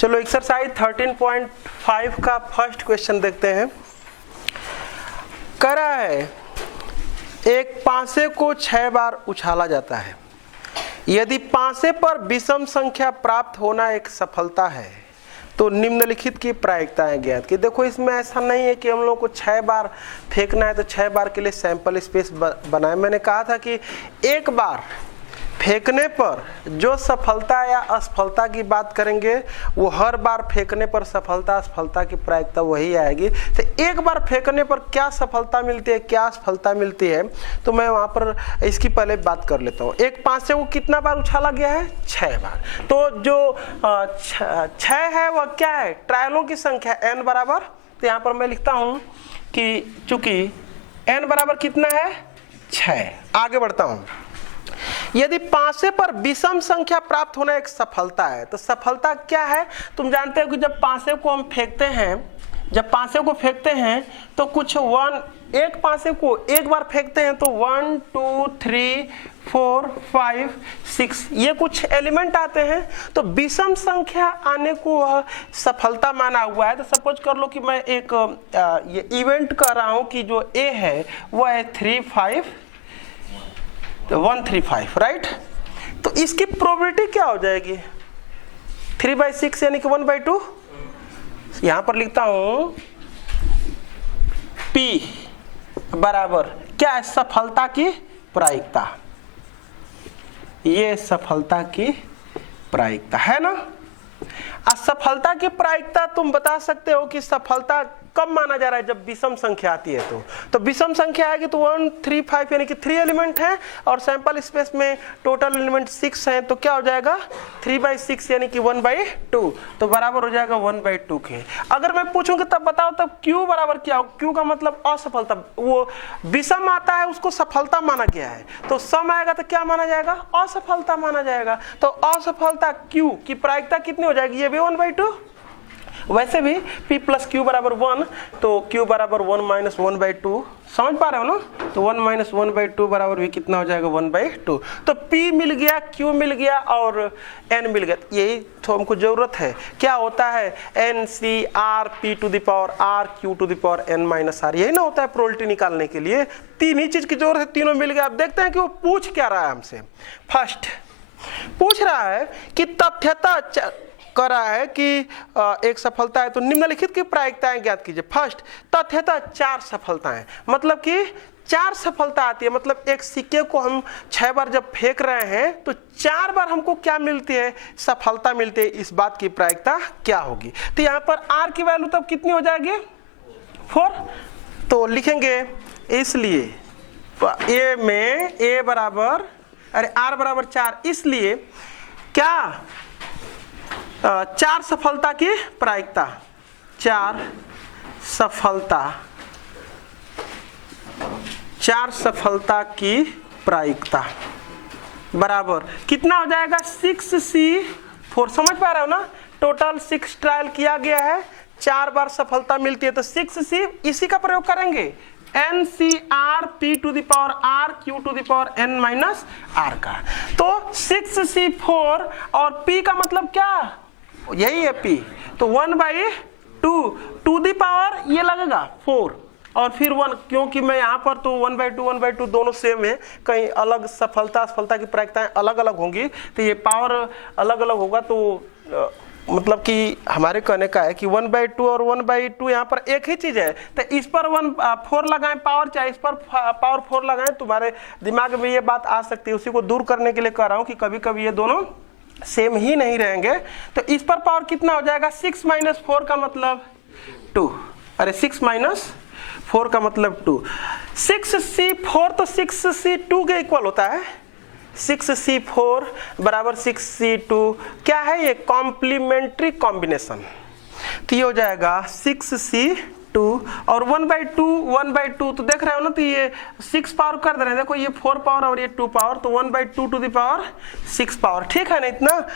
चलो एक्सरसाइज 13.5 का first question देखते हैं। कह रहा है एक पासे को 6 बार उछाला जाता है, यदि पासे पर विषम संख्या प्राप्त होना एक सफलता है तो निम्नलिखित की प्रायिकताएं ज्ञात की। देखो इसमें ऐसा नहीं है कि हम लोग को 6 बार फेंकना है तो 6 बार के लिए सैंपल स्पेस बनाए। मैंने कहा था कि एक बार फेंकने पर जो सफलता या असफलता की बात करेंगे वो हर बार फेंकने पर सफलता असफलता की प्रायिकता वही आएगी। तो एक बार फेंकने पर क्या सफलता मिलती है क्या असफलता मिलती है तो मैं वहां पर इसकी पहले बात कर लेता हूँ। एक पासे को कितना बार उछाला गया है? 6 बार। तो जो 6 है वह क्या है? ट्रायलों की संख्या n बराबर, तो यहाँ पर मैं लिखता हूँ कि चूंकि n बराबर कितना है? 6। आगे बढ़ता हूँ। यदि पासे पर विषम संख्या प्राप्त होना एक सफलता है तो सफलता क्या है? तुम जानते हो कि जब पासे को हम फेंकते हैं, तो कुछ एक पासे को एक बार फेंकते हैं तो 1 2 3 4 5 6 ये कुछ एलिमेंट आते हैं। तो विषम संख्या आने को सफलता माना हुआ है। तो सपोज कर लो कि मैं एक ये इवेंट कर रहा हूं कि जो ए है वो है 3 5 1 3 5, राइट? तो इसकी प्रोबेबिलिटी क्या हो जाएगी? 3/6 यानी कि 1/2। यहां पर लिखता हूं P बराबर क्या है? सफलता की प्रायिकता। ये सफलता की प्रायिकता है ना। असफलता की प्रायिकता तुम बता सकते हो कि सफलता कब माना जा रहा है? जब विषम संख्या आती है तो विषम संख्या आएगी तो 1 3 5 यानी कि 3 एलिमेंट है और सैंपल स्पेस में टोटल एलिमेंट 6 है। तो क्या हो जाएगा? 3/6 यानी कि 1/2, तो बराबर हो जाएगा 1/2 के। अगर मैं पूछूंगी तब बताओ तब Q बराबर क्या हो? Q का मतलब असफलता। वो विषम आता है उसको सफलता माना गया है, तो सम आएगा तो क्या माना जाएगा? असफलता माना जाएगा। तो असफलता Q की प्रायिकता कितनी हो जाएगी? ये भी 1/2। वैसे भी P प्लस Q बराबर 1, तो Q बराबर 1 माइनस 1/2। समझ पा रहे हो ना? तो 1 माइनस 1/2 बराबर भी कितना हो जाएगा? 1/2। तो P मिल गया, Q मिल गया और N मिल गया। यही तो हमको जरूरत है। क्या होता है? NCRP to the power R Q to the power N minus R, यही ना होता है प्रोबेबिलिटी निकालने के लिए। तीन ही चीज की जरूरत है, तीनों मिल गया। अब देखते हैं कि वो पूछ क्या रहा है हमसे। फर्स्ट पूछ रहा है कि तथ्यता कह रहा है कि एक सफलता है तो निम्नलिखित की प्रायिकताएं ज्ञात कीजिए। फर्स्ट तथ्यता 4 सफलताएं, मतलब कि 4 सफलता आती है। मतलब एक सिक्के को हम 6 बार जब फेंक रहे हैं तो 4 बार हमको क्या मिलती है? सफलता मिलती है। इस बात की प्रायिकता क्या होगी? तो यहाँ पर R की वैल्यू तब कितनी हो जाएगी? 4। तो लिखेंगे इसलिए A में A बराबर R बराबर 4, इसलिए क्या 4 सफलता की प्रायिकता, 4 सफलता की प्रायिकता बराबर कितना हो जाएगा? 6C4। समझ पा रहे हो ना? टोटल 6 ट्रायल किया गया है, 4 बार सफलता मिलती है तो 6C, इसी का प्रयोग करेंगे NCRP to the power R Q to the power N minus R का। तो 6C4 और P का मतलब क्या? यही है P। तो 1/2 टू दी पावर ये लगेगा 4 और फिर 1, क्योंकि मैं यहाँ पर तो 1/2 दोनों सेम है। कहीं अलग सफलता असफलता की प्रायिकताएं अलग अलग होंगी तो ये पावर अलग अलग होगा। तो मतलब कि हमारे कहने का है कि 1/2 और 1/2 यहाँ पर एक ही चीज है। तो इस पर 4 लगाएं पावर, चाहे इस पर पावर 4 लगाएं, तुम्हारे दिमाग में ये बात आ सकती है। उसी को दूर करने के लिए कह रहा हूँ कि कभी कभी ये दोनों सेम ही नहीं रहेंगे। तो इस पर पावर कितना हो जाएगा? 6 - 4 का मतलब 2। अरे 6 - 4 का मतलब 2। 6C4 तो 6C2 के इक्वल होता है। 6C4 बराबर 6C2 क्या है? ये कॉम्प्लीमेंट्री कॉम्बिनेशन। तो ये हो जाएगा 6C 2 और 1/2 तो देख रहे हो ना, तो ये 6 पावर कर दे रहे हैं, देखो ये 4 पावर और ये 2 पावर, तो 1/2 टू द पावर 6 पावर, ठीक है ना इतना।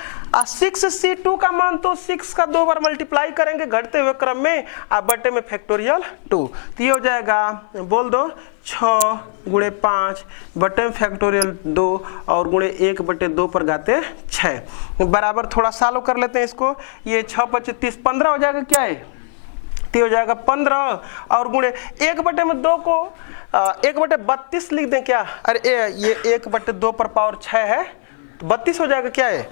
6c2 का मान तो 6 का 2 बार मल्टीप्लाई करेंगे घटते हुए क्रम में, आप बटे में फैक्टोरियल 2, तो ये हो जाएगा, बोल दो 6 गुणे 5 बटे में फैक्टोरियल 2 और गुणे 1/2 पर गाते 6 बराबर। थोड़ा सालो कर लेते हैं इसको, ये 6 × 5 = 15 हो जाएगा, क्या है तो हो जाएगा 15 और गुणे 1/2 को 1/32 लिख दें क्या, अरे ये 1/2 पर पावर 6 है तो 32 हो जाएगा, क्या है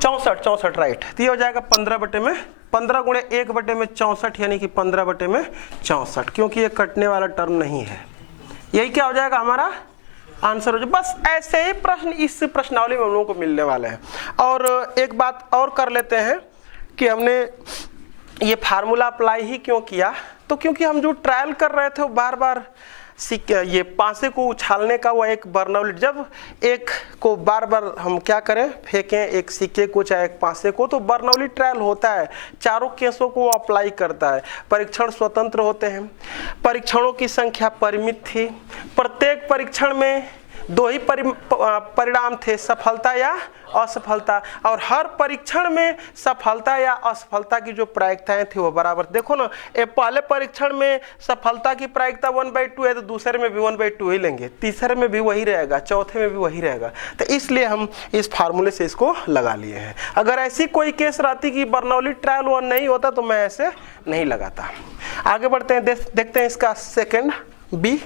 64 राइट। तो ये हो जाएगा 15 गुणे 1/64 यानी कि 15/64, क्योंकि ये कटने वाला टर्म नहीं है, यही क्या हो जाएगा हमारा आंसर हो जाए। बस ऐसे ही प्रश्न इस प्रश्नावली में हम लोगों को मिलने वाले हैं। और एक बात और कर लेते हैं कि हमने ये फार्मूला अप्लाई ही क्यों किया, तो क्योंकि हम जो ट्रायल कर रहे थे वो बार बार ये पासे को उछालने का वो एक बर्नौली, जब एक को बार बार हम क्या करें फेंकें, एक सिक्के को चाहे एक पासे को, तो बर्नौली ट्रायल होता है, चारों केसों को अप्लाई करता है। परीक्षण स्वतंत्र होते हैं, परीक्षणों की संख्या परिमित थी, प्रत्येक परीक्षण में 2 ही परिणाम थे, सफलता या असफलता, और हर परीक्षण में सफलता या असफलता की जो प्रायिकताएं थी वो बराबर। देखो ना, ये पहले परीक्षण में सफलता की प्रायिकता 1/2 है, तो दूसरे में भी 1/2 ही लेंगे, तीसरे में भी वही रहेगा, चौथे में भी वही रहेगा, तो इसलिए हम इस फार्मूले से इसको लगा लिए हैं। अगर ऐसी कोई केस रहती कि बर्नौली ट्रायल 1 नहीं होता तो मैं ऐसे नहीं लगाता। आगे बढ़ते हैं, देखते हैं इसका सेकेंड बी।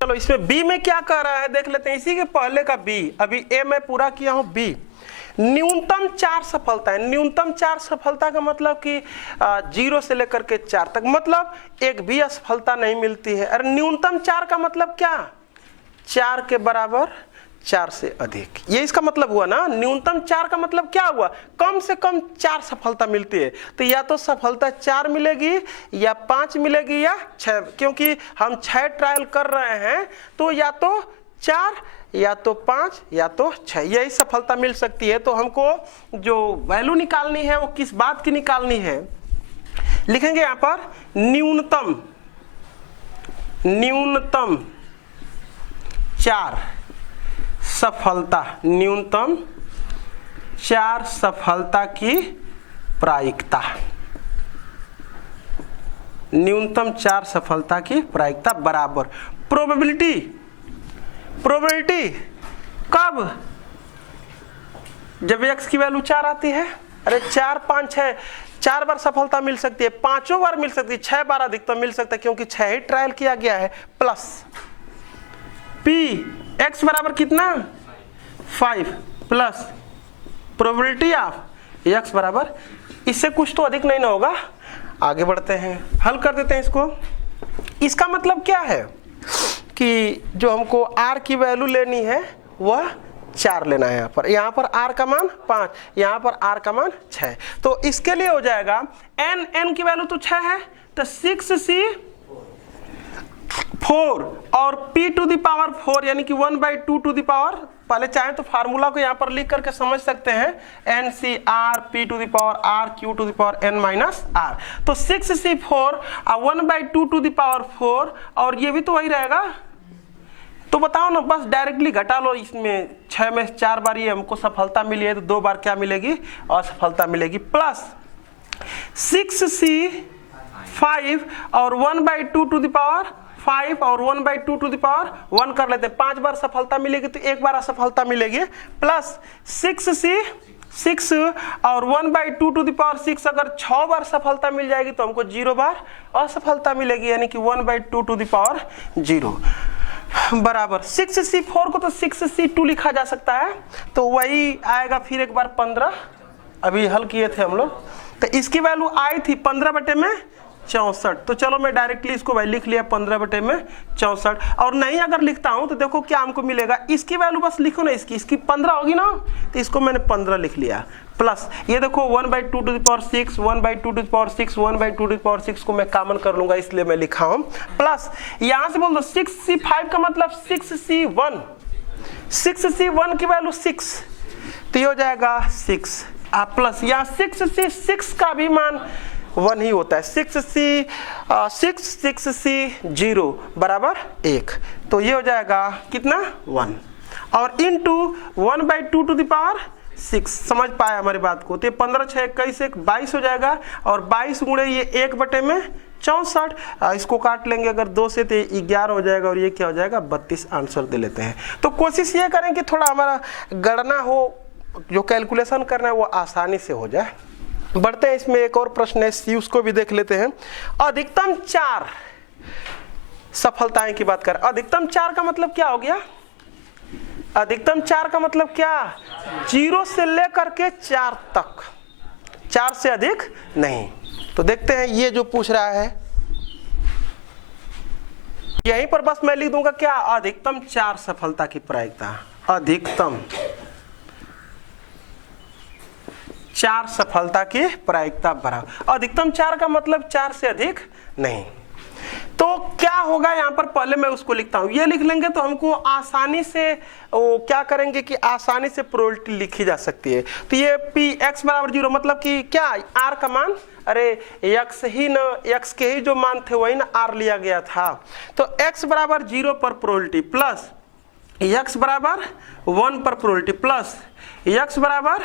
चलो इसमें बी में क्या कह रहा है देख लेते हैं, इसी के पहले का बी, अभी ए मैं पूरा किया हूं, बी न्यूनतम 4 सफलता है। न्यूनतम 4 सफलता का मतलब कि 0 से लेकर के 4 तक, मतलब एक भी असफलता नहीं मिलती है। अरे न्यूनतम 4 का मतलब क्या, 4 के बराबर 4 से अधिक, ये इसका मतलब हुआ ना। न्यूनतम 4 का मतलब क्या हुआ, कम से कम 4 सफलता मिलती है, तो या तो सफलता 4 मिलेगी या 5 मिलेगी या 6, क्योंकि हम 6 ट्रायल कर रहे हैं, तो या तो 4 या तो 5 या तो 6, यही सफलता मिल सकती है। तो हमको जो वैल्यू निकालनी है वो किस बात की निकालनी है, लिखेंगे यहां पर न्यूनतम 4 सफलता, न्यूनतम 4 सफलता की प्रायिकता, न्यूनतम 4 सफलता की प्रायिकता बराबर प्रोबेबिलिटी कब, जब x की वैल्यू 4 आती है। अरे 4 5 6 4 बार सफलता मिल सकती है, 5 बार मिल सकती है, 6 बार अधिकतम मिल सकता है, क्योंकि 6 ही ट्रायल किया गया है। प्लस P x बराबर कितना 5 प्लस प्रोबेबिलिटी ऑफ x बराबर, इससे कुछ तो अधिक नहीं ना होगा। आगे बढ़ते हैं, हल कर देते हैं इसको। इसका मतलब क्या है कि जो हमको r की वैल्यू लेनी है वह 4 लेना है। यहाँ पर r का मान 5, यहाँ पर r का मान 6, तो इसके लिए हो जाएगा n की वैल्यू तो 6 है, तो 6c4 और p टू द पावर 4 यानी कि 1/2 टू द पावर, पहले चाहे तो फार्मूला को यहाँ पर लिख करके समझ सकते हैं, NCR p to the power r q to the power n minus r, तो 6c4 और 1/2 टू द पावर 4, और ये भी तो वही रहेगा। तो बताओ ना, बस डायरेक्टली घटा लो, इसमें 6 में 4 बार ये हमको सफलता मिली है, तो 2 बार क्या मिलेगी असफलता मिलेगी, प्लस 6c5 और 1/2 टू द पावर 5 और 1/2 टू द पावर 1 कर लेते हैं, 5 बार सफलता मिलेगी तो 1 बार असफलता मिलेगी, प्लस 6 और 1/2 टू द पावर 6, अगर 6 बार सफलता मिल जाएगी तो हमको 0 बार असफलता मिलेगी, यानी कि 1/2 टू द पावर 0 बराबर 6c4 को तो 6c2 लिखा जा सकता है, तो वही आएगा फिर एक बार 15, अभी हल किए थे हम लोग, तो इसकी वैल्यू आई थी 15/64, तो चलो मैं डायरेक्टली इसको भाई लिख लिया 15/64, और नहीं अगर लिखता हूं तो देखो क्या हमको मिलेगा, इसकी वैल्यू बस लिखो ना, इसकी 15 होगी ना, तो इसको मैंने 15 लिख लिया, प्लस ये देखो 1/2 to the power 6, 1/2 to the power 6, 1/2 to the power 6 को मैं कॉमन कर लूंगा, इसलिए मैं लिखा हूं, प्लस यहां से बोल दो 6c5 का मतलब 6c1 की वैल्यू 6, तो ये हो जाएगा 6, प्लस यहाँ 6c6 का भी मान 1 ही होता है। 6 बराबर 1, तो ये हो जाएगा कितना 1, और इंटू 1/2 टू द पावर 6। समझ पाए हमारी बात को? तो 15 6 21 1 22 हो जाएगा, और 22 गुणे ये 1/64, इसको काट लेंगे अगर 2 से तो 11 हो जाएगा, और ये क्या हो जाएगा 32 आंसर दे लेते हैं। तो कोशिश ये करें कि थोड़ा हमारा गणना हो, जो कैलकुलेशन करना है वो आसानी से हो जाए। बढ़ते हैं, इसमें एक और प्रश्न है सी, उसको भी देख लेते हैं। अधिकतम 4 सफलताएं की बात करें, अधिकतम 4 का मतलब क्या हो गया? अधिकतम 4 का मतलब क्या? 0 से लेकर के 4 तक, 4 से अधिक नहीं। तो देखते हैं ये जो पूछ रहा है, यहीं पर बस मैं लिख दूंगा क्या, अधिकतम 4 सफलता की प्रायिकता, अधिकतम 4 सफलता की प्रायिकता बराबर, अधिकतम 4 का मतलब 4 से अधिक नहीं। तो क्या होगा यहाँ पर, पहले मैं उसको लिखता हूं, ये लिख लेंगे तो हमको आसानी से क्या करेंगे कि आसानी से प्रोबेबिलिटी लिखी जा सकती है। तो ये पी एक्स बराबर 0 मतलब कि क्या, आर का मान, अरे एक्स ही न, एक्स के ही जो मान थे वही ना आर लिया गया था। तो एक्स बराबर 0 पर प्रोबेबिलिटी प्लस एक्स बराबर 1 पर प्रोबेबिलिटी प्लस एक्स बराबर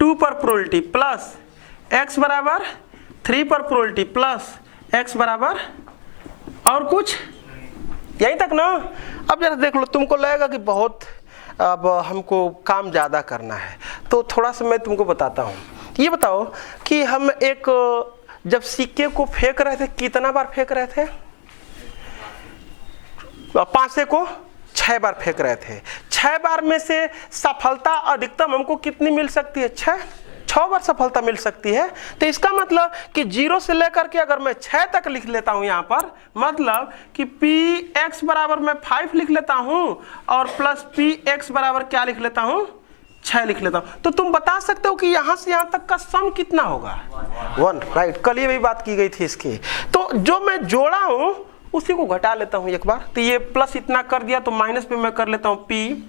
2 पर प्रोबेबिलिटी प्लस एक्स बराबर 3 पर प्रोबेबिलिटी प्लस एक्स बराबर और कुछ, यहीं तक ना। अब जरा देख लो, तुमको लगेगा कि बहुत अब हमको काम ज़्यादा करना है, तो थोड़ा सा मैं तुमको बताता हूँ। ये बताओ कि हम एक जब सिक्के को फेंक रहे थे कितना बार फेंक रहे थे? 5 को 6 बार फेंक रहे थे। 6 बार में से सफलता अधिकतम हमको कितनी मिल सकती है? 6 बार सफलता मिल सकती है। तो इसका मतलब कि 0 से लेकर के अगर मैं 6 तक लिख लेता हूं यहाँ पर, मतलब कि पी एक्स बराबर मैं 5 लिख लेता हूं और प्लस पी एक्स बराबर क्या लिख लेता हूं, 6 लिख लेता हूं। तो तुम बता सकते हो कि यहां से यहां तक का सम कितना होगा? 1, राइट। कल ये भी बात की गई थी इसकी। तो जो मैं जोड़ा हूं उसी को घटा लेता हूं एक बार। तो ये प्लस इतना कर दिया, तो माइनस पे मैं कर लेता हूं पी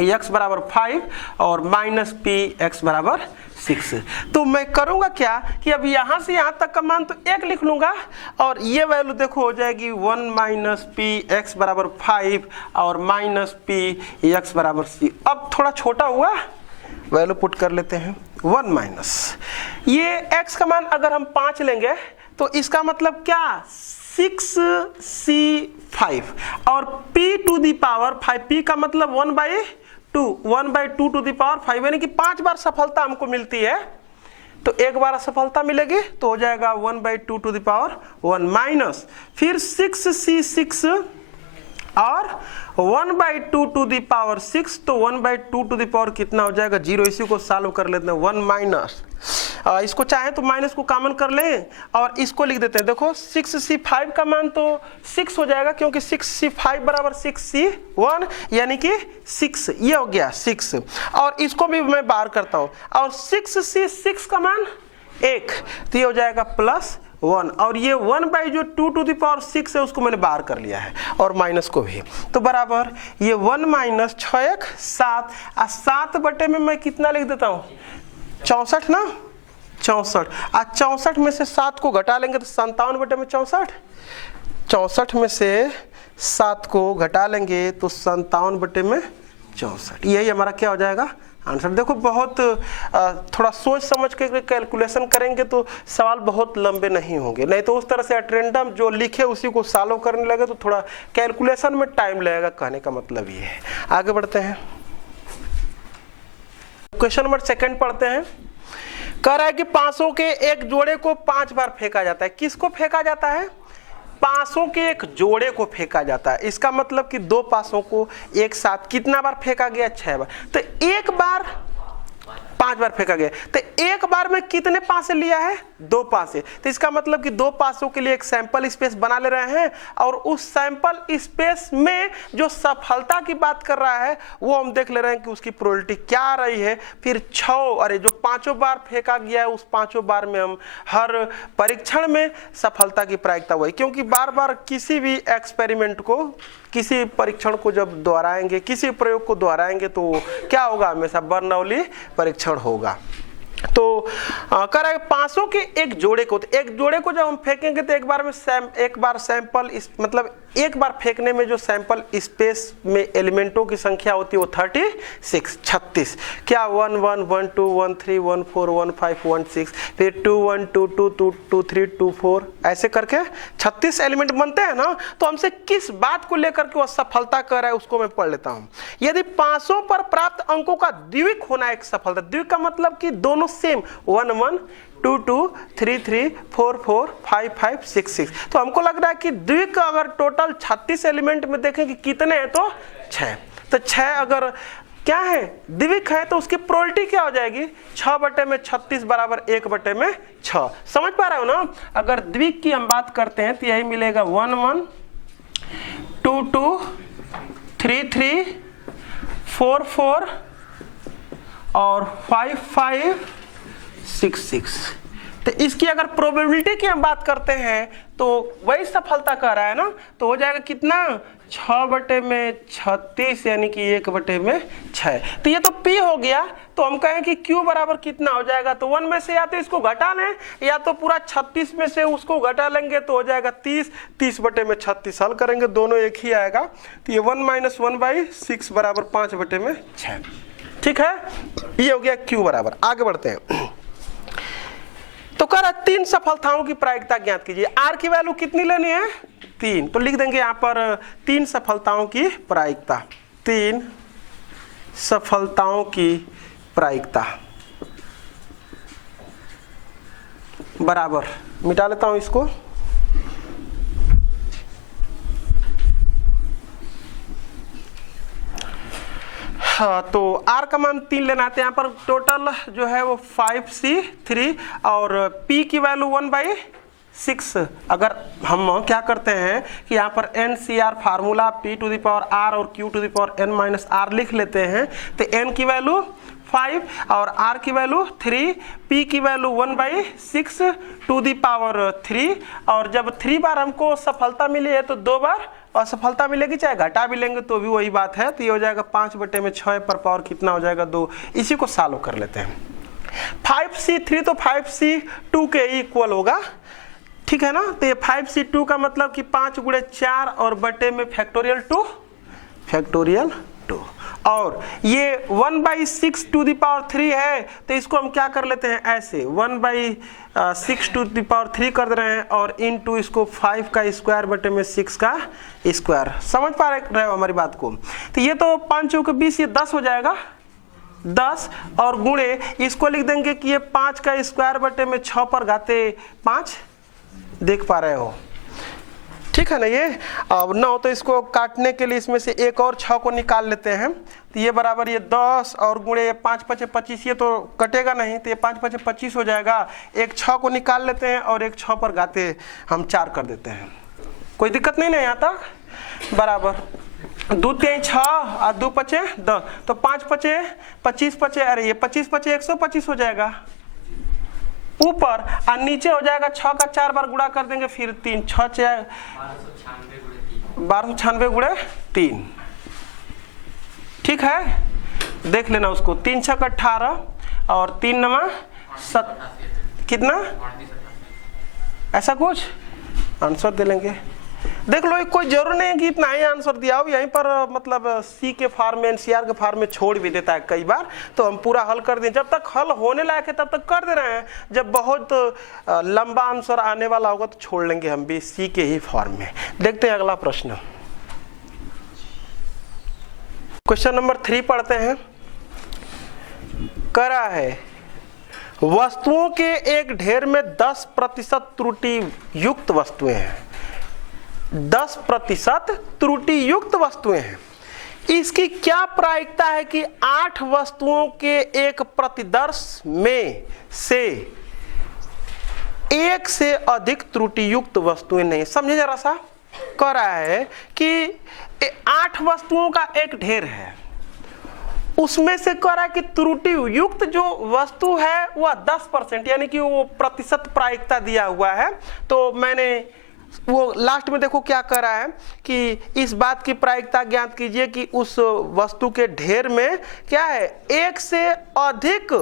एक्स बराबर 5 और माइनस पी एक्स बराबर 6। तो मैं करूंगा क्या कि अब यहां से यहां तक का मान तो 1 लिख लूंगा, और ये वैल्यू देखो हो जाएगी 1 माइनस पी एक्स बराबर 5 और माइनस पी एक्स बराबर 6। अब थोड़ा छोटा हुआ, वैल्यू पुट कर लेते हैं 1 माइनस ये x का मान अगर हम 5 लेंगे तो इसका मतलब क्या, 6c5 और p to the power 5, p का मतलब 1/2 टू दी पावर 5, यानी कि 5 बार सफलता हमको मिलती है। तो एक बार सफलता मिलेगी तो हो जाएगा 1/2 टू दी पावर 1 माइनस फिर 6c6 और 1/2 टू दी पावर 6, तो 1/2 टू दी पावर कितना हो जाएगा 0। इसी को सॉल्व कर लेते हैं 1 माइनस, इसको चाहे तो माइनस को कॉमन कर लें और इसको लिख देते हैं। देखो 6c5 का मान तो 6 हो जाएगा, क्योंकि 6c5 बराबर 6c1 यानी कि 6, ये हो गया 6। और इसको भी मैं बाहर करता हूं, और 6c6 का मान 1, तो ये हो जाएगा +1, और ये 1/2 टू दी पावर 6 है उसको मैंने बाहर कर लिया है, और माइनस को भी। तो बराबर ये 1 माइनस 6 1 7, 7 बटे में मैं कितना लिख देता हूँ 64 ना, 64। आज 64 में से 7 को घटा लेंगे तो 57 बटे में 64, 64 में से 7 को घटा लेंगे तो 57 बटे में 64। यही हमारा क्या हो जाएगा आंसर। देखो बहुत थोड़ा सोच समझ के कैलकुलेशन करेंगे तो सवाल बहुत लंबे नहीं होंगे, नहीं तो उस तरह से एट्रेंडम जो लिखे उसी को सॉल्व करने लगे तो थोड़ा कैलकुलेशन में टाइम लगेगा, कहने का मतलब ये है। आगे बढ़ते हैं, क्वेश्चन नंबर 2 पढ़ते हैं। कह रहा है कि 500 के एक जोड़े को 5 बार फेंका जाता है। किसको फेंका जाता है? 500 के एक जोड़े को फेंका जाता है। इसका मतलब कि 2 500 को एक साथ कितना बार फेंका गया? 6 बार। तो एक बार 5 बार फेंका गया, तो एक बार में कितने पासे लिया है? 2 पासे। तो इसका मतलब कि 2 पासों के लिए एक सैंपल स्पेस बना ले रहे हैं, और उस सैंपल स्पेस में जो सफलता की बात कर रहा है वो हम देख ले रहे हैं कि उसकी प्रोबेबिलिटी क्या आ रही है। फिर 6, अरे जो 5 बार फेंका गया है उस 5 बार में हम हर परीक्षण में सफलता की प्रायिकता वही, क्योंकि बार बार किसी भी एक्सपेरिमेंट को, किसी परीक्षण को जब दोहराएंगे, किसी प्रयोग को दोहराएंगे तो क्या होगा, हमेशा बर्नौली परीक्षण होगा। तो कह रहा है 500 के एक जोड़े को, तो एक जोड़े को जब हम फेंकेंगे तो एक बार सैंपल मतलब एक बार फेंकने में जो सैंपल स्पेस में एलिमेंटों की संख्या होती है वो 36 क्या 1 1 1 2 1 3 1 4 1 5 1 6 फिर 2 1 2 2 2 2 3 2 4 ऐसे करके 36 एलिमेंट बनते हैं ना। तो हमसे किस बात को लेकर के वो सफलता कर रहा है उसको मैं पढ़ लेता हूँ। यदि 500 पर प्राप्त अंकों का द्विक होना एक सफलता, द्विक का मतलब कि दोनों सेम 1 1 2 2 3 3 4 4 5 5 6 6। तो हमको लग रहा है कि द्विक अगर टोटल 36 एलिमेंट में देखें कि कितने हैं तो 6। तो 6 अगर क्या है द्विक है तो उसकी प्रोबेबिलिटी क्या हो जाएगी 6/36 बराबर 1/6। समझ पा रहे हो ना। अगर द्विक की हम बात करते हैं तो यही मिलेगा 1 1 2 2 3 3 4 4 और 5 5 6 6। तो इसकी अगर प्रोबेबिलिटी की हम बात करते हैं तो वही सफलता कह रहा है ना। तो हो जाएगा कितना 6/36 यानी कि 1/6। तो ये तो P हो गया। तो हम कहें कि Q बराबर कितना हो जाएगा, तो 1 में से या तो इसको घटा लें या तो पूरा 36 में से उसको घटा लेंगे तो हो जाएगा 30। 30/36 हल करेंगे दोनों एक ही आएगा। तो ये 1 - 1/6 बराबर 5/6। ठीक है, ये हो गया Q बराबर। आगे बढ़ते हैं। तो कह रहा 3 सफलताओं की प्रायिकता ज्ञात कीजिए। R की वैल्यू कितनी लेनी है 3, तो लिख देंगे यहाँ पर 3 सफलताओं की प्रायिकता। 3 सफलताओं की प्रायिकता बराबर, मिटा लेता हूं इसको। हाँ, तो R का मान 3 लेना है। यहाँ पर टोटल जो है वो 5C3 और P की वैल्यू 1/6। अगर हम क्या करते हैं कि यहाँ पर NCR फार्मूला P⁻R और Q⁻n-R लिख लेते हैं। तो N की वैल्यू 5 और R की वैल्यू 3, P की वैल्यू 1/6⁻3। और जब 3 बार हमको सफलता मिली है तो 2 बार असफलता मिलेगी, चाहे घटा भी लेंगे तो भी वही बात है। तो ये हो जाएगा 5/6 पर पावर कितना हो जाएगा 2। इसी को सॉल्व कर लेते हैं। 5C3 तो 5C2 के इक्वल होगा, ठीक है ना। तो ये 5C2 का मतलब कि 5 × 4 और बटे में फैक्टोरियल 2 और ये 1/6⁻³ है। तो इसको हम क्या कर लेते हैं ऐसे 1/6⁻³ कर दे रहे हैं और इनटू इसको 5 का स्क्वायर बटे में 6 का स्क्वायर। समझ पा रहे हो हमारी बात को। तो ये तो 5 × 20 ये 10 हो जाएगा 10 और गुणे इसको लिख देंगे कि ये 5 का स्क्वायर बटे में 6 पर घाते 5। देख पा रहे हो, ठीक है ना। ये अब ना हो तो इसको काटने के लिए इसमें से एक और 6 को निकाल लेते हैं। तो ये बराबर ये 10 और गुणे ये 5 × 5 = 25, ये तो कटेगा नहीं तो ये 5 × 5 = 25 हो जाएगा। एक 6 को निकाल लेते हैं और एक 6 पर घाते हम 4 कर देते हैं। कोई दिक्कत नहीं ना यहाँ तक। बराबर 2 × 3 = 6 और 2 × 5 = 10। तो 5 × 5 = 25, अरे ये 25 × 5 = 125 हो जाएगा ऊपर, और नीचे हो जाएगा 6 का 4 बार गुणा कर देंगे फिर 3 6 1296 × 3। ठीक है, देख लेना उसको। 3 × 6 = 18 और 3 × 9 = 7 कितना ऐसा कुछ आंसर दे लेंगे। देख लो, कोई जरूर नहीं है कि इतना ही आंसर दिया हो। यहीं पर मतलब सी के फॉर्म में NCR के फॉर्म में छोड़ भी देता है कई बार। तो हम पूरा हल कर दें, जब तक हल होने लायक है तब तक कर दे रहे हैं। जब बहुत लंबा आंसर आने वाला होगा तो छोड़ लेंगे हम भी सी के ही फॉर्म में। देखते हैं अगला प्रश्न, क्वेश्चन नंबर 3 पढ़ते हैं। कह रहा है वस्तुओं के एक ढेर में 10% त्रुटि युक्त वस्तुएं हैं। 10% त्रुटि युक्त वस्तुएं हैं। इसकी क्या प्रायिकता है कि 8 वस्तुओं के एक प्रतिदर्श में से एक से अधिक त्रुटि युक्त वस्तुएं नहीं। समझे जरा सा। कह रहा है कि 8 वस्तुओं का एक ढेर है, उसमें से कह रहा है कि त्रुटि युक्त जो वस्तु है वह 10% यानी कि वो प्रतिशत प्रायिकता दिया हुआ है। तो मैंने वो लास्ट में देखो क्या कर रहा है कि इस बात की प्रायिकता ज्ञात कीजिए कि उस वस्तु के ढेर में क्या है एक से अधिक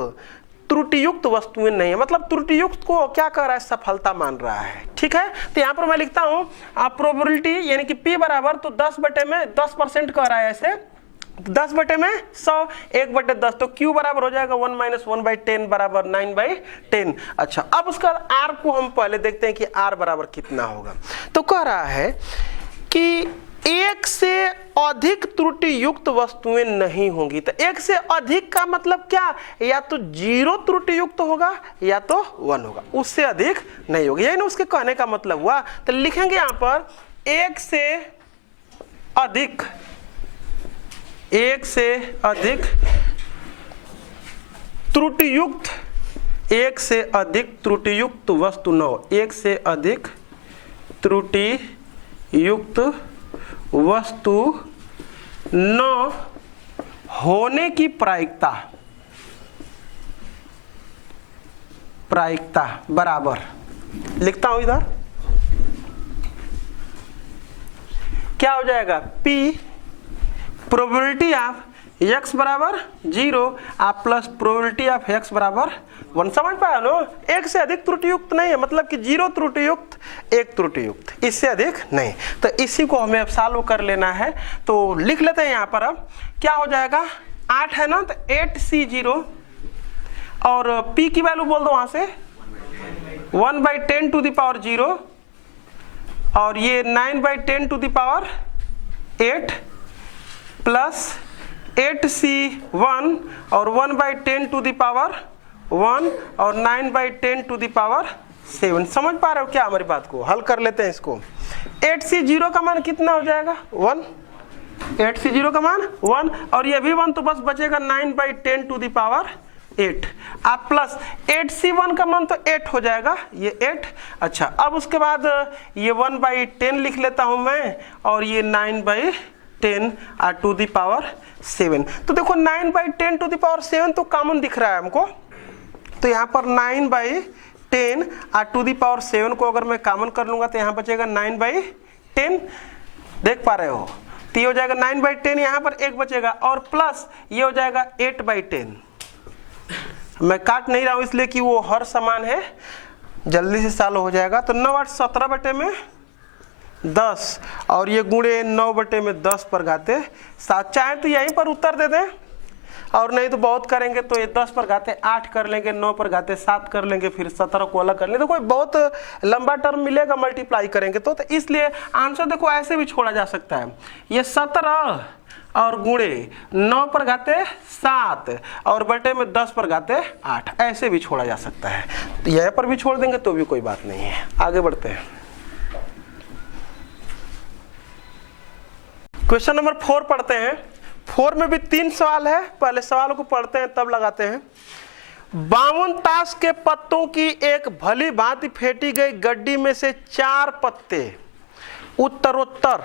त्रुटियुक्त वस्तुएं नहीं है, मतलब त्रुटियुक्त को क्या कर रहा है, सफलता मान रहा है। ठीक है, तो यहाँ पर मैं लिखता हूं प्रोबेबिलिटी यानी कि P बराबर तो 10/10% कह रहा है, ऐसे 10/100 1/10, तो Q बराबर हो जाएगा 1 - 1/10 बराबर 9/10। अच्छा, अब उसका R को हम पहले देखते हैं कि R बराबर कितना होगा। तो कह रहा है कि एक से अधिक त्रुटि युक्त वस्तुएं नहीं होंगी। तो एक से अधिक का मतलब क्या, या तो 0 त्रुटि युक्त होगा या तो 1 होगा, उससे अधिक नहीं होगी, यही ना उसके कहने का मतलब हुआ। तो लिखेंगे यहां पर एक से अधिक त्रुटियुक्त, एक से अधिक त्रुटियुक्त वस्तु न हो, एक से अधिक त्रुटियुक्त वस्तु न होने की प्रायिकता बराबर, लिखता हूं इधर, क्या हो जाएगा, P प्रोबेबिलिटी ऑफ x बराबर 0 आप प्लस प्रोबेबिलिटी ऑफ x बराबर 1। समझ पाया नो, एक से अधिक त्रुटियुक्त नहीं है, मतलब कि 0 त्रुटियुक्त 1 त्रुटियुक्त, इससे अधिक नहीं। तो इसी को हमें अब सॉल्व कर लेना है, तो लिख लेते हैं यहाँ पर। अब क्या हो जाएगा, 8 है ना, तो 8C0 और P की वैल्यू बोल दो वहां से 1/10⁻0 और ये 9/10⁸ प्लस 8C1 और 1/10⁻1 और 9/10�7। समझ पा रहे हो क्या हमारी बात को? हल कर लेते हैं इसको। 8C0 का मान कितना हो जाएगा, 1। 8C0 का मान 1 और ये भी 1, तो बस बचेगा 9/10⁸ आप प्लस 8C1 का मान तो 8 हो जाएगा, ये 8। अच्छा, अब उसके बाद ये 1/10 लिख लेता हूं मैं और ये 9/10⁷ तो देखो 9/10�7 तो कॉमन दिख रहा है हमको, तो यहाँ पर 9/10⁷ को अगर मैं कॉमन कर लूंगा तो यहाँ बचेगा 9/10, देख पा रहे हो, तो ये हो जाएगा 9/10, यहाँ पर 1 बचेगा और प्लस ये हो जाएगा 8/10। मैं काट नहीं रहा हूं इसलिए कि वो हर समान है, जल्दी से सॉल्व हो जाएगा। तो 9 × 17/10 और ये गुणे 9/10 पर घाते 7। चाहे तो यहीं पर उत्तर दे दें और नहीं तो बहुत करेंगे तो ये 10 पर घाते 8 कर लेंगे, 9 पर घाते 7 कर लेंगे, फिर 17 को अलग कर लेंगे, तो कोई बहुत लंबा टर्म मिलेगा मल्टीप्लाई करेंगे तो इसलिए आंसर देखो ऐसे भी छोड़ा जा सकता है। ये 17 और गुणे 9 पर घाते 7 और बटे में 10 पर घाते 8, ऐसे भी छोड़ा जा सकता है। तो यहीं पर भी छोड़ देंगे तो भी कोई बात नहीं है। आगे बढ़ते हैं, क्वेश्चन नंबर 4 पढ़ते हैं। 4 में भी 3 सवाल है, पहले सवाल को पढ़ते हैं तब लगाते हैं। 52 ताश के पत्तों की एक भली भांति फेंटी गई गड्डी में से 4 पत्ते उत्तरोत्तर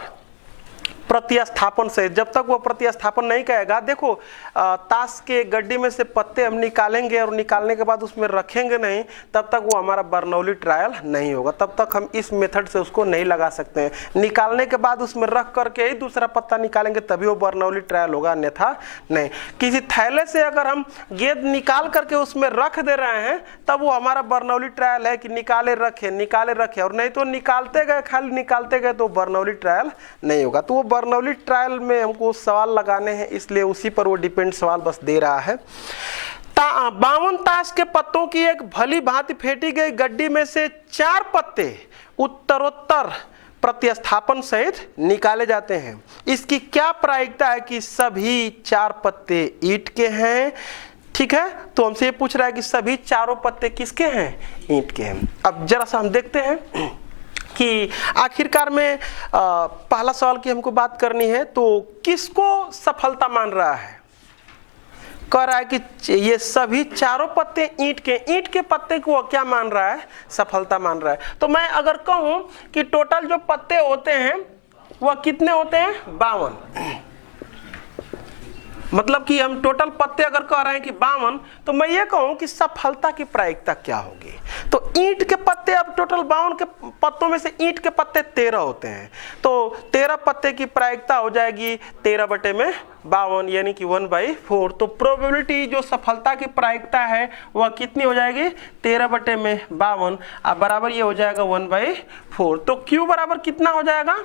प्रतिस्थापन से, जब तक वो प्रतिस्थापन नहीं कहेगा, देखो ताश के गड्डी में से पत्ते हम निकालेंगे और निकालने के बाद उसमें रखेंगे नहीं, तब तक वो हमारा बर्नौली ट्रायल नहीं होगा, तब तक हम इस मेथड से उसको नहीं लगा सकते हैं। निकालने के बाद उसमें रख करके ही दूसरा पत्ता निकालेंगे तभी वो बर्नौली ट्रायल होगा, अन्यथा नहीं। किसी थैले से अगर हम गेंद निकाल करके उसमें रख दे रहे हैं तब वो हमारा बर्नौली ट्रायल है कि निकाले रखे, और नहीं तो निकालते गए, खाली निकालते गए तो बर्नौली ट्रायल नहीं होगा। तो वो बर्नौली ट्रायल में हमको सवाल लगाने हैं, इसलिए उसी पर वो डिपेंड सवाल बस दे रहा है। 52 ताश के पत्तों की एक भली भांति फेंटी गई गड्डी में से 4 पत्ते उत्तरोत्तर प्रतिस्थापन सहित निकाले जाते हैं। इसकी क्या प्रायिकता है कि सभी 4 पत्ते ईंट के हैं? ठीक है, तो हमसे ये पूछ रहा है कि सभी चारों पत्ते किसके हैं? ईंट के हैं। अब जरा सा हम देखते हैं कि आखिरकार में पहला सवाल की हमको बात करनी है, तो किसको सफलता मान रहा है? कह रहा है कि ये सभी चारों पत्ते ईंट के पत्ते को क्या मान रहा है? सफलता मान रहा है। तो मैं अगर कहूं कि टोटल जो पत्ते होते हैं वह कितने होते हैं? 52। मतलब कि हम टोटल पत्ते अगर कह रहे हैं कि 52, तो मैं ये कहूं कि सफलता की प्रायिकता क्या होगी? तो ईंट के पत्ते, अब टोटल 52 के पत्तों में से ईंट के पत्ते 13 होते हैं, तो 13 13 पत्ते की प्रायिकता हो जाएगी 13/52 यानी कि 1/4। तो प्रोबेबिलिटी जो सफलता की प्रायिकता है वह कितनी हो जाएगी 13/52 अब बराबर ये हो जाएगा 1/4। तो Q बराबर कितना हो जाएगा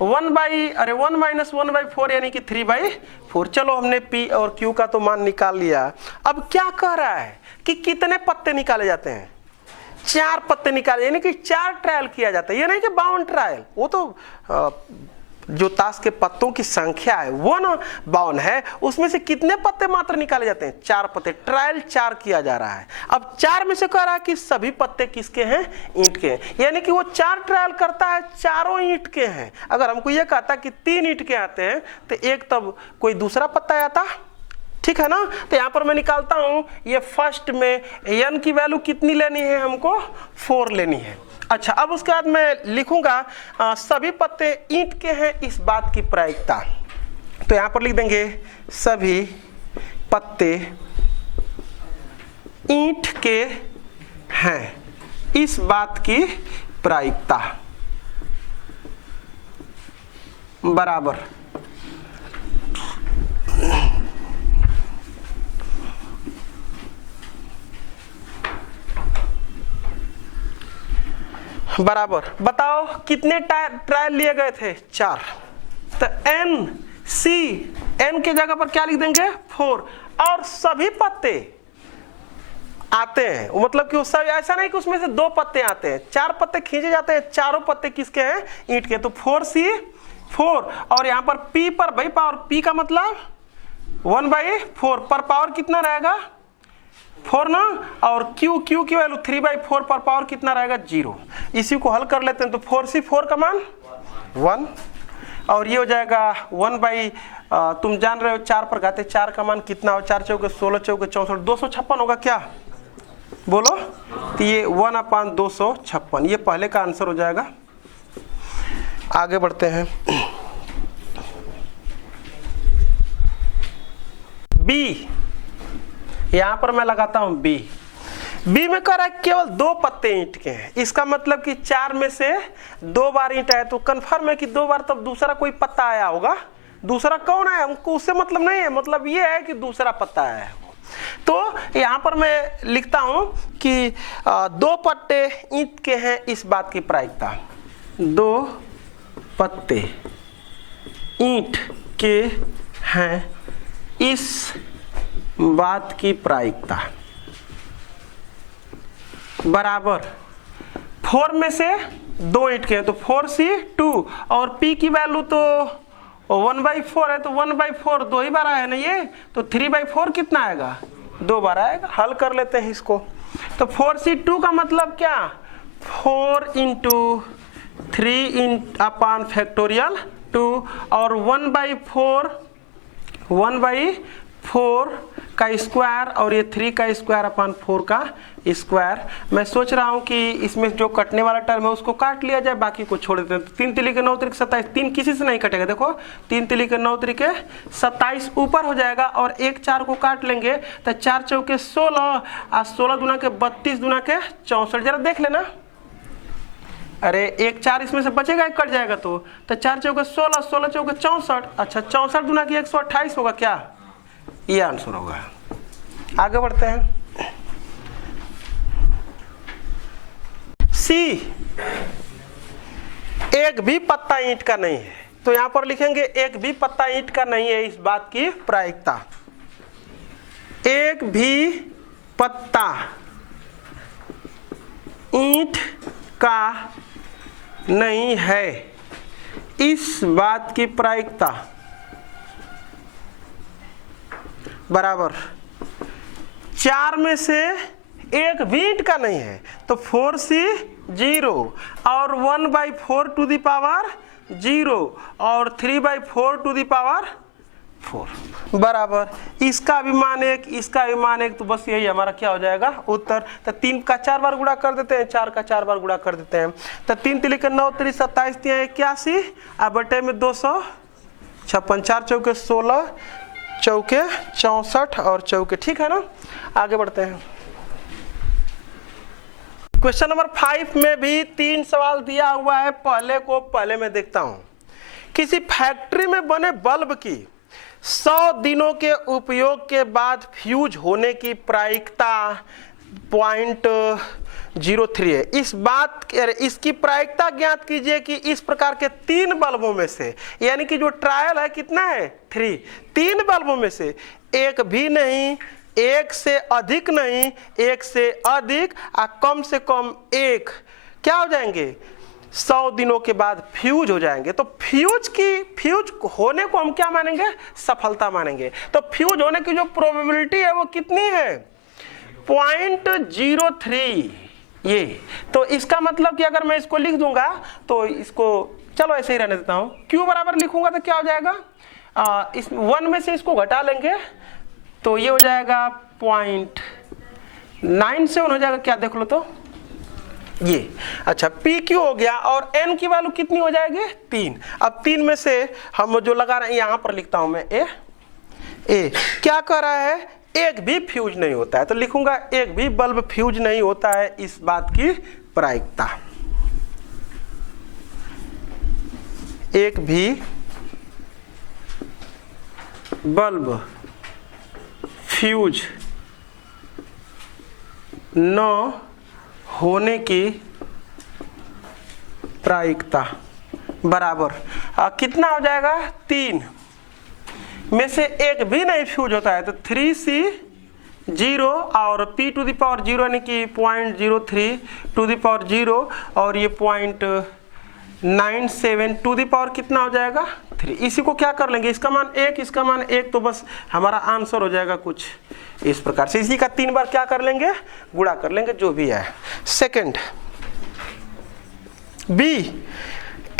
1 माइनस 1/4 यानी कि 3/4। चलो हमने P और Q का तो मान निकाल लिया। अब क्या कह रहा है कि कितने पत्ते निकाले जाते हैं 4 पत्ते निकाले यानी कि 4 ट्रायल किया जाता है। ये नहीं कि 52 ट्रायल, वो तो जो ताश के पत्तों की संख्या है वो ना 52 है, उसमें से कितने पत्ते मात्र निकाले जाते हैं 4 पत्ते। ट्रायल 4 किया जा रहा है। अब 4 में से कह रहा है कि सभी पत्ते किसके हैं ईंट के हैं, यानी कि वो 4 ट्रायल करता है चारों ईंट के हैं। अगर हमको ये कहता कि 3 ईंट के आते हैं तो एक तब कोई दूसरा पत्ता आता, ठीक है ना। तो यहां पर मैं निकालता हूं ये फर्स्ट में n की वैल्यू कितनी लेनी है हमको 4 लेनी है। अच्छा अब उसके बाद मैं लिखूंगा सभी पत्ते ईंट के हैं इस बात की प्रायिकता। तो यहां पर लिख देंगे सभी पत्ते ईंट के हैं इस बात की प्रायिकता बराबर बताओ कितने ट्रायल लिए गए थे 4। तो n के जगह पर क्या लिख देंगे 4 और सभी पत्ते आते हैं, मतलब कि सब ऐसा नहीं कि उसमें से 2 पत्ते आते हैं, 4 पत्ते खींचे जाते हैं, चारों पत्ते किसके हैं ईंट के। तो 4C4 और यहां पर P पर भाई पावर P का मतलब 1/4 पर पावर कितना रहेगा 4 ना, और Q की वैल्यू 3/4 पर पावर कितना रहेगा 0। इसी को हल कर लेते हैं। तो 4C4 का मान 1 और ये हो जाएगा 1 तुम जान रहे हो 4 पर घाते 4 का मान कितना हो 4 चौके 16 चौके 64 256 होगा क्या बोलो। तो ये 1/256 ये पहले का आंसर हो जाएगा। आगे बढ़ते हैं। B यहां पर मैं लगाता हूं B में कह रहा है केवल 2 पत्ते ईंट के हैं, इसका मतलब कि 4 में से 2 बार ईंट आया तो कंफर्म है कि 2 बार तब दूसरा कोई पत्ता आया होगा। दूसरा कौन आया हमको उससे मतलब नहीं है, मतलब ये है कि दूसरा पत्ता आया है। तो यहां पर मैं लिखता हूं कि 2 पत्ते ईंट के हैं इस बात की प्रायिकता 2 पत्ते ईंट के हैं इस बात की प्रायिकता बराबर 4 में से 2 ईंट के हैं तो 4C2 और P की वैल्यू तो 1/4 है तो 1/4 2 ही बार आया ना ये, तो 3/4 कितना आएगा 2 बार आएगा। हल कर लेते हैं इसको। तो 4C2 का मतलब क्या 4 × 3/2 और 1/4 का स्क्वायर और ये 3 का स्क्वायर अपॉन 4 का स्क्वायर। मैं सोच रहा हूं कि इसमें जो कटने वाला टर्म है उसको काट लिया जाए, बाकी को छोड़ देते हैं। तो 3 तिली के 9 तिली 27 3 किसी से नहीं कटेगा। देखो 3 तिली के 9 तिली के 27 ऊपर हो जाएगा और 1 4 को काट लेंगे तो 4 चौके 16 और 16 दूना के 32 दूना के 64। जरा देख लेना, अरे 1 4 इसमें से बचेगा एक कट जाएगा तो 4 चौके 16 16 चौके 64। अच्छा 64 दूना की 128 होगा क्या, ये आंसर होगा। आगे बढ़ते हैं। C एक भी पत्ता ईंट का नहीं है, तो यहां पर लिखेंगे एक भी पत्ता ईंट का नहीं है इस बात की प्रायिकता। एक भी पत्ता ईंट का नहीं है इस बात की प्रायिकता बराबर 4 में से एक भी ईंट का नहीं है तो 4C0 और 1/4 टू द पावर 0 और 3/4 टू द पावर 4 बराबर इसका भी मान 1 इसका भी मान 1। तो बस यही हमारा क्या हो जाएगा उत्तर। तो 3 का 4 बार गुणा कर देते हैं, 4 का 4 बार गुणा कर देते हैं। तो 3 तिली के 9 तिली 27 81 और बटे में 256 4 चौके 16 चौके 64 और चौके, ठीक है ना। आगे बढ़ते हैं। क्वेश्चन नंबर 5 में भी 3 सवाल दिया हुआ है। पहले को पहले मैं देखता हूं। किसी फैक्ट्री में बने बल्ब की 100 दिनों के उपयोग के बाद फ्यूज होने की प्रायिकता 0.03 है। इस बात इसकी प्रायिकता ज्ञात कीजिए कि इस प्रकार के 3 बल्बों में से, यानी कि जो ट्रायल है कितना है 3, 3 बल्बों में से एक भी नहीं, एक से अधिक नहीं, एक से अधिक और कम से कम एक क्या हो जाएंगे 100 दिनों के बाद फ्यूज हो जाएंगे। तो फ्यूज होने को हम क्या मानेंगे, सफलता मानेंगे। तो फ्यूज होने की जो प्रोबेबिलिटी है वो कितनी है 0.03 ये। तो इसका मतलब कि अगर मैं इसको लिख दूंगा तो इसको चलो ऐसे ही रहने देता हूं, क्यू बराबर लिखूंगा तो क्या हो जाएगा इस 1 में से इसको घटा लेंगे तो ये हो जाएगा 0.97 हो जाएगा, क्या देख लो तो ये। अच्छा पी क्यू हो गया और एन की वैल्यू कितनी हो जाएगी 3। अब 3 में से हम जो लगा रहे हैं यहां पर लिखता हूं मैं ए क्या कर रहा है, एक भी फ्यूज नहीं होता है, तो लिखूंगा एक भी बल्ब फ्यूज नहीं होता है, इस बात की प्रायिकता। एक भी बल्ब फ्यूज न होने की प्रायिकता बराबर कितना हो जाएगा 3 में से एक भी नहीं फ्यूज होता है, तो 3C0 और P⁻0 यानी कि 0.03 टू द पावर 0 और ये 0.97 टू द पावर कितना हो जाएगा 3। इसी को क्या कर लेंगे, इसका मान 1, इसका मान 1, तो बस हमारा आंसर हो जाएगा कुछ इस प्रकार से। इसी का 3 बार क्या कर लेंगे, गुणा कर लेंगे, जो भी है। सेकंड बी,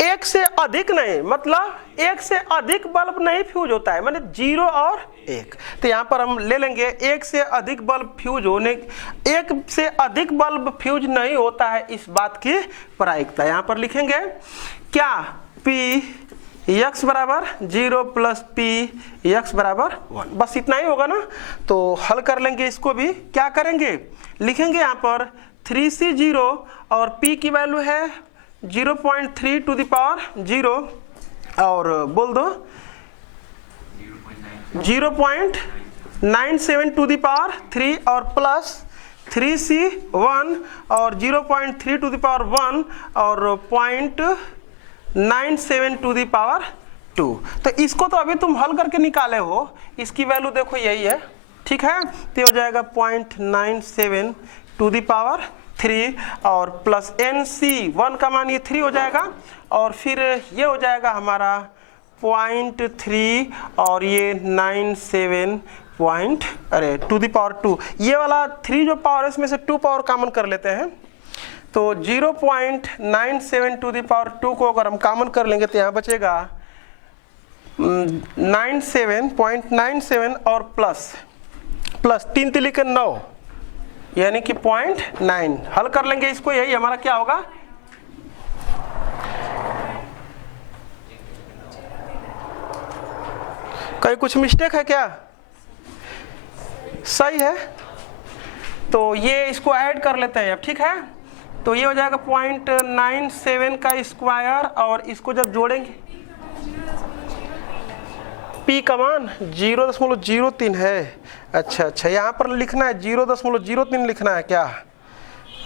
एक से अधिक नहीं, मतलब एक से अधिक बल्ब नहीं फ्यूज होता है, माने 0 और 1। तो यहां पर हम ले लेंगे एक से अधिक बल्ब फ्यूज होने, एक से अधिक बल्ब फ्यूज नहीं होता है, इस बात की प्रायिकता। यहां पर लिखेंगे क्या पी x बराबर 0 प्लस पी x बराबर 1, बस इतना ही होगा ना। तो हल कर लेंगे इसको भी, क्या करेंगे लिखेंगे यहाँ पर 3C0 और p की वैल्यू है 0.3 टू द पावर 0 और बोल दो 0.97 टू द पावर 3 और प्लस 3C1 और 0.3 टू द पावर 1 और 0.97 टू द पावर 2। तो इसको तो अभी तुम हल करके निकाले हो, इसकी वैल्यू देखो यही है, ठीक है। तो हो जाएगा 0.97 टू द पावर 3 और प्लस NC1 का मान ये 3 हो जाएगा और फिर ये हो जाएगा हमारा 0.3 और ये 97 टू द पावर 2। ये वाला 3 जो पावर है इसमें से 2 पावर कॉमन कर लेते हैं, तो 0.97 टू द पावर 2 को अगर हम कॉमन कर लेंगे तो यहाँ बचेगा 97.97 और प्लस 3 3 के 9 यानी कि 0.9। हल कर लेंगे इसको, यही हमारा क्या होगा कहीं कुछ मिस्टेक है क्या, सही है। तो ये इसको ऐड कर लेते हैं अब, ठीक है। तो ये हो जाएगा 0.97 का स्क्वायर और इसको जब जोड़ेंगे P का मान 0.03 है। अच्छा यहाँ पर लिखना है 0.03 लिखना है क्या,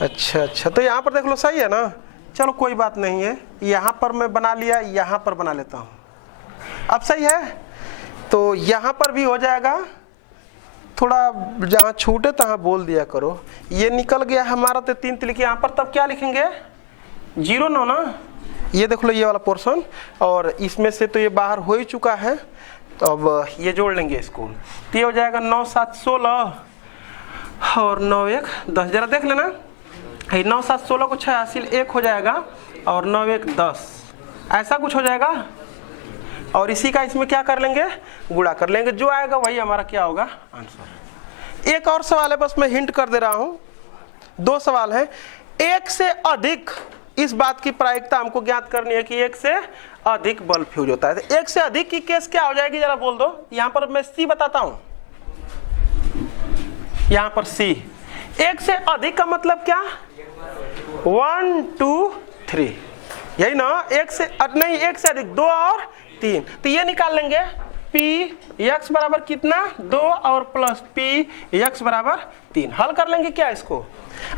अच्छा तो यहाँ पर देख लो सही है ना, चलो कोई बात नहीं है, यहाँ पर मैं बना लिया, यहाँ पर बना लेता हूँ, अब सही है। तो यहाँ पर भी हो जाएगा, थोड़ा जहाँ छूटे तहाँ बोल दिया करो। ये निकल गया हमारा, तो 3 लिखे यहाँ पर, तब क्या लिखेंगे 0 9 ना, ये देख लो ये वाला पोर्शन, और इसमें से तो ये बाहर हो ही चुका है, तो अब ये जोड़ लेंगे इसको। तो ये हो जाएगा 9 7 16 और 9 1 10, जरा देख लेना, 9 7 16 को 6 हासिल 1 हो जाएगा और 9 1 10, ऐसा कुछ हो जाएगा। और इसी का इसमें क्या कर लेंगे, गुणा कर लेंगे, जो आएगा वही हमारा क्या होगा आंसर। एक और सवाल है, बस मैं हिंट कर दे रहा हूं, 2 सवाल है। एक से अधिक, इस बात की प्रायिकता हमको ज्ञात करनी है कि एक से अधिक बल्ब फ्यूज होता है। तो एक से अधिक की केस क्या हो जाएगी, जरा बोल दो। यहां पर मैं सी बताता हूं, यहां पर सी, एक से अधिक का मतलब क्या 1 2 3, यही ना, एक से नहीं, एक से अधिक, 2 और 3, तो ये निकाल लेंगे पी एक्स बराबर कितना, 2 और प्लस पी एक्स बराबर 3। हल कर लेंगे क्या इसको।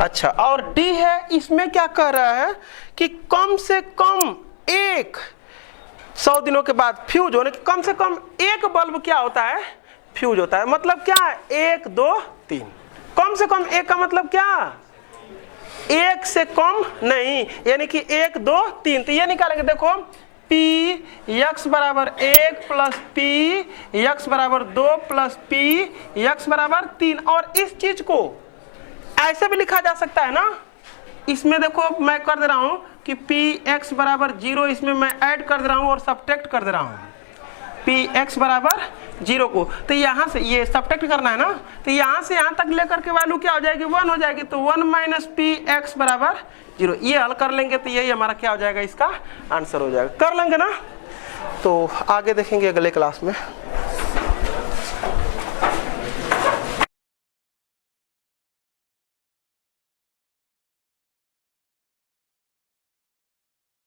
अच्छा, और डी है, इसमें क्या कह रहा है कि कम से कम एक 100 दिनों के बाद फ्यूज होने की, कम से कम एक बल्ब क्या होता है, फ्यूज होता है। मतलब क्या है, 1 2 3, कम से कम एक का मतलब क्या, एक से कम नहीं, यानी कि 1 2 3। तो ये निकालेंगे, देखो पी एक्स बराबर 1 प्लस पी एक्स बराबर 2 प्लस पी एक्स बराबर 3। और इस चीज को ऐसे भी लिखा जा सकता है ना, इसमें देखो मैं कर दे रहा हूं कि पी एक्स बराबर 0, इसमें मैं ऐड कर दे रहा हूं और सब्ट्रैक्ट कर दे रहा हूं पी एक्स बराबर 0 को। तो यहां से ये सब्ट्रैक्ट करना है ना, तो यहां से यहां तक लेकर के वैल्यू क्या हो जाएगी, 1 हो जाएगी। तो 1 माइनस पी एक्स बराबर 0, ये हल कर लेंगे तो यही हमारा क्या हो जाएगा, इसका आंसर हो जाएगा। कर लेंगे ना, तो आगे देखेंगे अगले क्लास में।